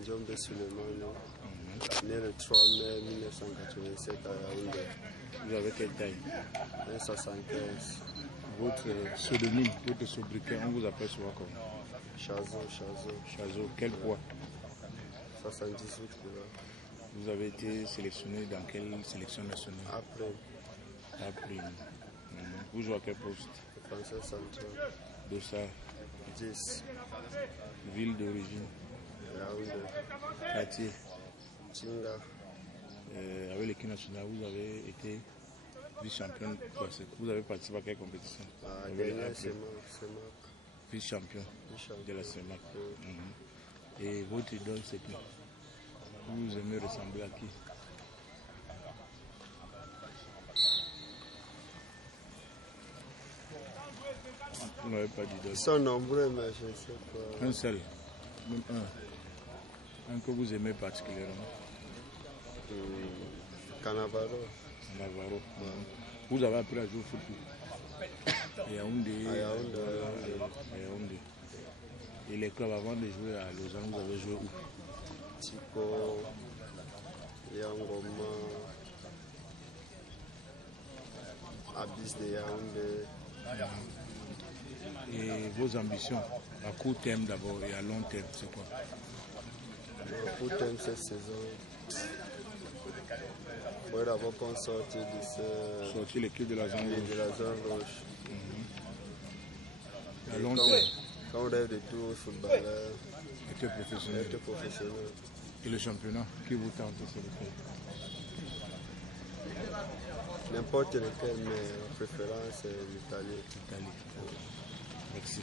Njombe Sulemano, né le 3 mai 1987 à Yaoundé. Vous avez quelle taille? 1,75. Votre pseudonyme, votre sobriquet, on vous appelle souvent comme Chazo. Chazo. Quel poids? 78 kg. Vous avez été sélectionné dans quelle sélection nationale? Après. Vous jouez à quel poste? Défenseur central. Dossard. 10. Ville d'origine? Yaoundé. Quartier? Tinga. Avec l'équipe nationale, vous avez été vice-champion. Vous avez participé à quelle compétition? Dernier CEMAC. Vice-champion de la CEMAC. Et votre idole, c'est qui? Vous aimez ressembler à qui? Vous n'avez pas d'idole? Ils sont nombreux, mais je ne sais pas. Un seul? Même un que vous aimez particulièrement? Cannavaro. Vous avez appris à jouer au football? À Yaoundé. Et les clubs avant de jouer à Lausanne, vous avez joué où? Tico, Yangoma, Abyss de Yaoundé. Et vos ambitions, à court terme d'abord et à long terme, c'est quoi? À court terme cette saison, il faut d'abord qu'on sorte de sortir l'équipe de la zone rouge. À long terme, quand on rêve de tout footballeur, être professionnel. Et le championnat qui vous tente, c'est lequel? N'importe lequel, mais en préférence l'Italie. Merci.